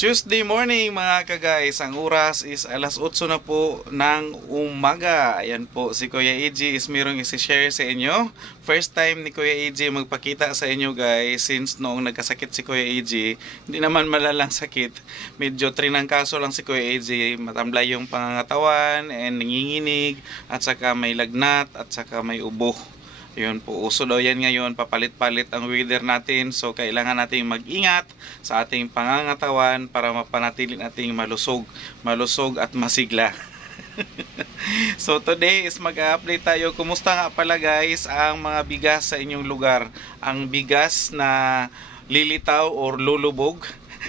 Tuesday morning mga ka-guys, ang oras is alas 8 na po ng umaga. Ayan po, si Kuya AJ is mayroong isi-share sa inyo. First time ni Kuya AJ magpakita sa inyo guys, since noong nagkasakit si Kuya AJ. Hindi naman malalang sakit, medyo trinangkaso lang si Kuya AJ. Matamlay yung pangangatawan and nanginginig, at saka may lagnat, at saka may ubo. Yun po, uso daw yan ngayon, papalit-palit ang weather natin. So kailangan nating mag-ingat sa ating pangangatawan para mapanatili nating malusog at masigla. So today is mag-update tayo. Kumusta nga pala guys ang mga bigas sa inyong lugar? Ang bigas na lilitaw or lulubog.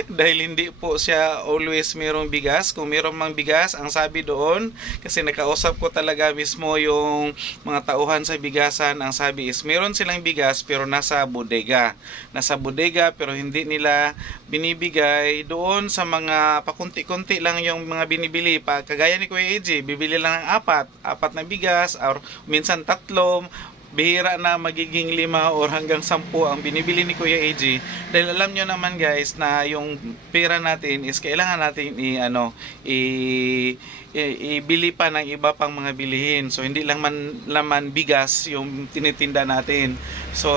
Dahil hindi po siya always mayroong bigas. Kung mayroong mang bigas, ang sabi doon, kasi nakausap ko talaga mismo yung mga tauhan sa bigasan, ang sabi is mayroon silang bigas pero nasa bodega. Nasa bodega pero hindi nila binibigay doon sa mga pakunti-kunti lang yung mga binibili. Kagaya ni Kuya AJ, bibili lang ng apat na bigas or minsan tatlo. Bihira na magiging 5 or hanggang 10 ang binibili ni Kuya AJ. Dahil alam nyo naman guys na yung pera natin is kailangan natin ibili pa ng iba pang mga bilihin. So hindi lang laman bigas yung tinitinda natin. So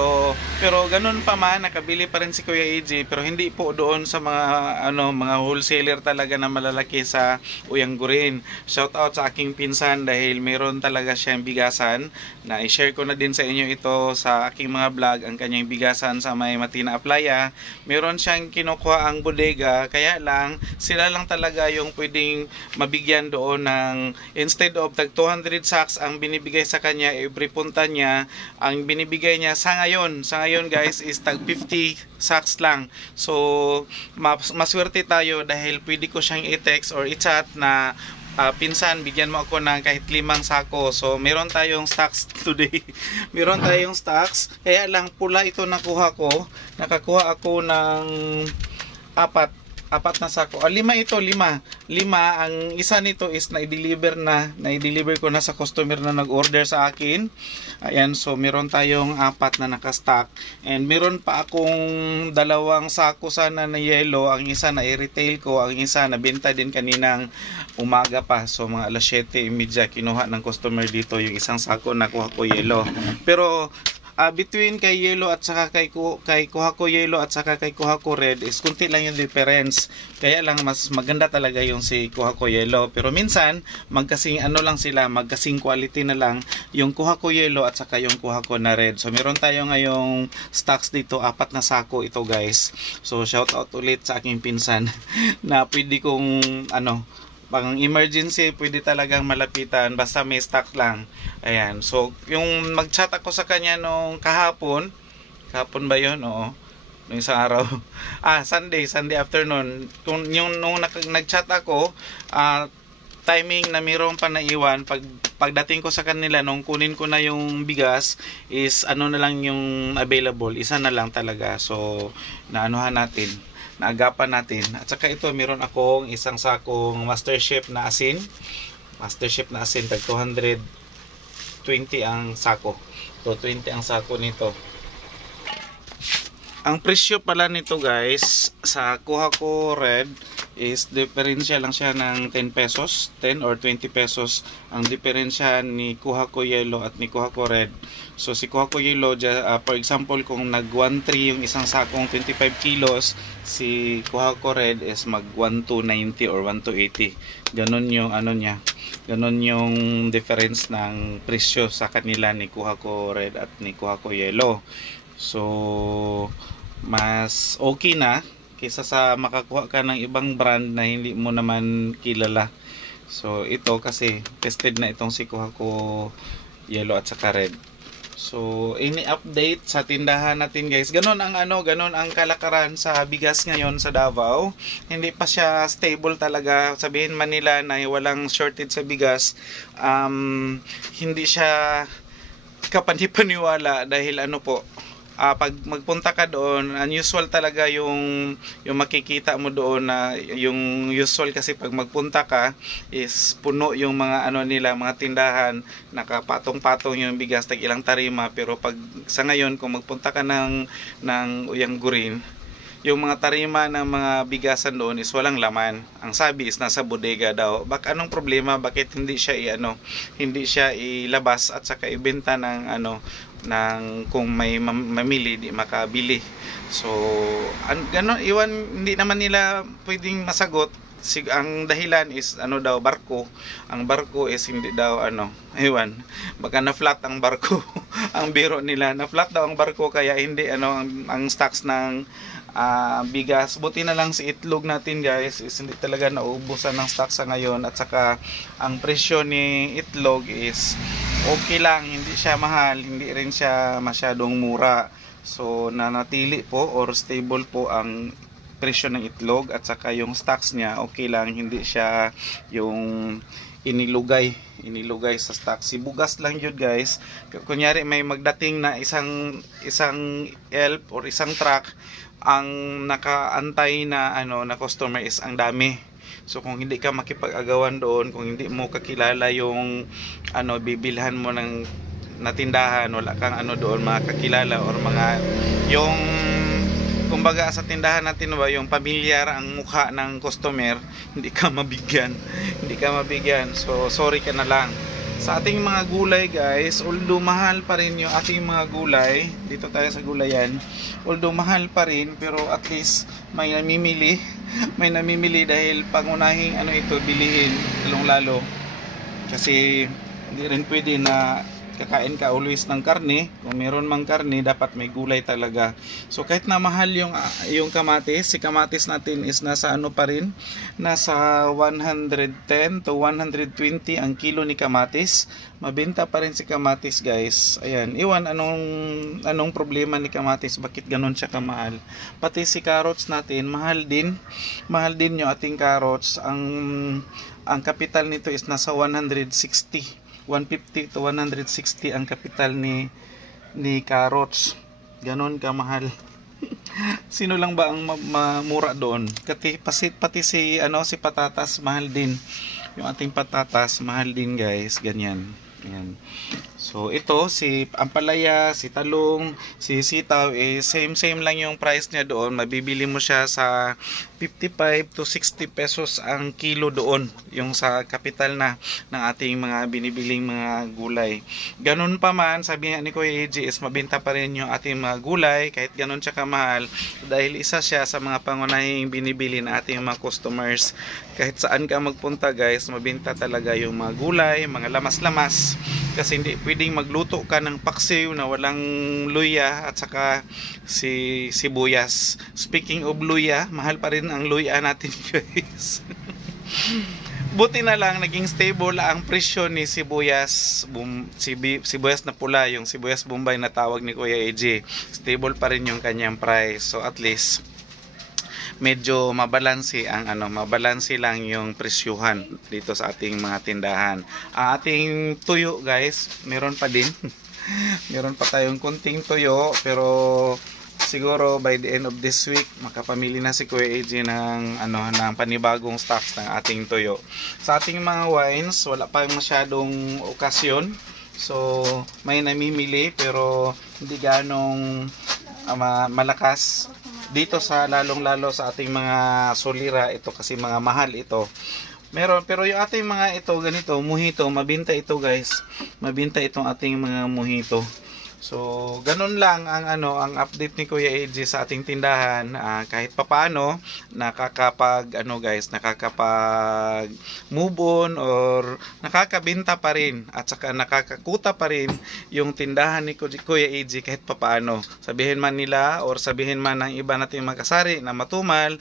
pero ganun pa man, nakabili pa rin si Kuya AJ, pero hindi po doon sa mga wholesaler talaga na malalaki sa Uyanggurin. Shout out sa aking pinsan dahil meron talaga siyang bigasan na i-share ko na din sa inyo ito sa aking mga vlog, ang kanyang bigasan sa may Matina Aplaya. Meron siyang kinukuha ang bodega, kaya lang sila lang talaga yung pwedeng mabigyan doon ng, instead of tag 200 sacks ang binibigay sa kanya every punta niya, ang binibigay niya sa ngayon guys is tag 50 sacks lang. So maswerte tayo dahil pwede ko siyang i-text or i-chat na pinsan, bigyan mo ako ng kahit 5 sako. So meron tayong stocks today. Meron tayong stocks, kaya lang pula ito nakuha ko. Nakakuha ako ng apat na sako. 5 ito, 5. Ang isa nito is na-deliver ko na sa customer na nag-order sa akin. Ayan, so meron tayong 4 na naka-stock. And meron pa akong 2 sako sana na yellow. Ang isa na i-retail ko, ang isa na benta din kaninang umaga pa. So mga alas 7:30 kinuha ng customer dito yung isang sako na kuha ko yellow. Pero between kay yellow at saka kay kuha ko yellow at saka kay kuha ko red is kunti lang yung difference. Kaya lang mas maganda talaga yung si kuha ko yellow. Pero minsan magkasing lang sila, magkasing quality na lang yung kuha ko yellow at saka yung kuha ko na red. So meron tayo ngayong stocks dito, 4 na sako ito guys. So shout out ulit sa aking pinsan na pwede kong pang emergency, pwede talagang malapitan basta may stock lang. Ayan, so yung mag-chat ako sa kanya nung kahapon ba yun? Oo, nung isang araw. Sunday afternoon. Nung nag-chat ako, timing na mayroon pa naiwan, pagdating ko sa kanila nung kunin ko na yung bigas is na lang yung available, isa na lang talaga. So naagapan natin. At saka ito, meron akong isang sakong Master Chef na asin tag 220 ang sako. So 20 ang sako nito. Ang presyo pala nito guys sa kuha ko red is diferensya lang siya ng 10 pesos, 10 or 20 pesos ang diferensya ni kuha ko yellow at ni kuha ko red. So si kuha ko yellow, for example, kung nag 1.3 yung isang sakong 25 kilos, si kuha ko red is mag 1.290 or 1.280. Ganon yung niya. Ganon yung difference ng presyo sa kanila ni kuha ko red at ni kuha ko yellow. So mas okay na kaysa sa makakuha ka ng ibang brand na hindi mo naman kilala. So ito kasi tested na itong si kuha ko yellow at saka red. So any update sa tindahan natin guys, ganon ang kalakaran sa bigas ngayon sa Davao. Hindi pa siya stable talaga. Sabihin man nila na walang shortage sa bigas, hindi siya kapani-paniwala dahil pag magpunta ka doon, unusual talaga yung makikita mo doon, na yung usual kasi pag magpunta ka is puno yung mga nila, mga tindahan, nakapatong-patong yung bigas, tag ilang tarima. Pero pag sa ngayon, kung magpunta ka ng Uyanggurin, yung mga tarima ng mga bigasan doon is walang laman. Ang sabi is nasa bodega daw. Anong problema? Bakit hindi siya hindi siya ilabas at saka ibenta ng ng kung may mamili di makabili. So ganon, hindi naman nila pwedeng masagot. Ang dahilan is daw, barko. Ang barko is hindi daw baka na flat ang barko. Ang biro nila na flat daw ang barko, kaya hindi ang stocks ng bigas. Buti na lang si itlog natin guys is hindi talaga nauubusan ng stocks sa ngayon, at saka ang presyo ni itlog is okay lang, hindi siya mahal, hindi rin siya masyadong mura. So nanatili po or stable po ang presyo ng itlog, at saka yung stocks niya okay lang, hindi siya yung inilugay sa stock. Si bugas lang yun guys. Kunyari may magdating na isang elf or isang truck, ang nakaantay na na customer is ang dami. So kung hindi ka makipag-agawan doon, kung hindi mo kakilala yung bibilhan mo ng natindahan, wala kang doon makakilala or mga yung kumbaga sa tindahan natin yung pamilyar ang mukha ng customer, hindi ka mabigyan. So sorry ka na lang. Sa ating mga gulay guys, although mahal pa rin yung ating mga gulay, dito tayo sa gulayan, although mahal pa rin, pero at least may namimili dahil pangunahing ito bilihin lalong-lalo, kasi hindi rin pwede na kakain ka always ng karne. Kung meron mang karne, dapat may gulay talaga. So kahit na mahal yung kamatis, si kamatis natin is nasa pa rin, nasa 110 to 120 ang kilo ni kamatis. Mabenta pa rin si kamatis guys. Ayan, iwan anong problema ni kamatis, bakit ganun siya kamahal. Pati si carrots natin, mahal din yung ating carrots. Ang kapital nito is nasa 150 to 160 ang kapital ni carrots. Ganon kamahal. Sino lang ba ang mura doon? Pati si patatas mahal din. Yung ating patatas mahal din guys, ganyan. Ayan. So ito si ampalaya, si talong, si sitaw same lang yung price niya doon. Mabibili mo siya sa 55 to 60 pesos ang kilo doon, yung sa kapital na ng ating mga binibiling mga gulay. Ganun pa man, sabi nga ni Kuya AJ is mabenta pa rin yung ating mga gulay kahit ganun siya kamahal, dahil isa siya sa mga pangunahing binibili ng ating mga customers. Kahit saan ka magpunta guys, mabenta talaga yung mga gulay, mga lamas-lamas, kasi hindi pwedeng magluto ka ng paksiw na walang luya at saka si sibuyas. Speaking of luya, mahal pa rin ang luya natin guys. Buti na lang naging stable ang presyo ni sibuyas, sibuyas na pula, yung sibuyas Bombay na tawag ni Kuya AJ. Stable pa rin yung kanyang price. So at least medyo mabalanse mabalanse lang yung presyuhan dito sa ating mga tindahan. Ang ating tuyo guys, meron pa din. Meron pa tayong kunting tuyo, pero siguro by the end of this week makapamili na si Kuya AJ ng ng panibagong stocks ng ating tuyo. Sa ating mga wines, wala pa masyadong okasyon. So may namimili pero hindi ganong malakas dito sa lalong-lalo sa ating mga solira ito, kasi mga mahal ito. Meron, pero yung ating mga ito ganito, mojito, mabinta ito guys. Mabinta itong ating mga mojito. So, ganun lang ang update ni Kuya AJ sa ating tindahan. Kahit papaano nakakapag move on or nakakabenta pa rin at saka nakakakuta pa rin yung tindahan ni Kuya AJ kahit papaano. Sabihin man nila or sabihin man ng iba nating magkasari na matumal,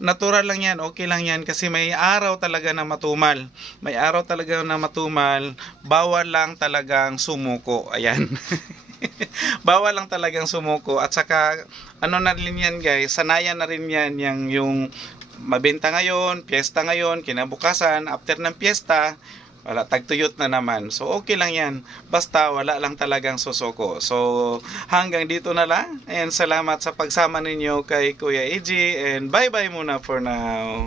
natural lang yan, okay lang yan, kasi may araw talaga na matumal. May araw talaga na matumal, bawal lang talagang sumuko. Ayan. Bawal lang talagang sumuko, at saka na rin yan guys, sanayan na rin yan yung mabenta ngayon, piyesta ngayon, kinabukasan after ng piyesta wala, tagtuyot na naman. So okay lang yan, basta wala lang talagang susuko. So hanggang dito na lang, and salamat sa pagsama ninyo kay Kuya AJ, and bye bye muna for now.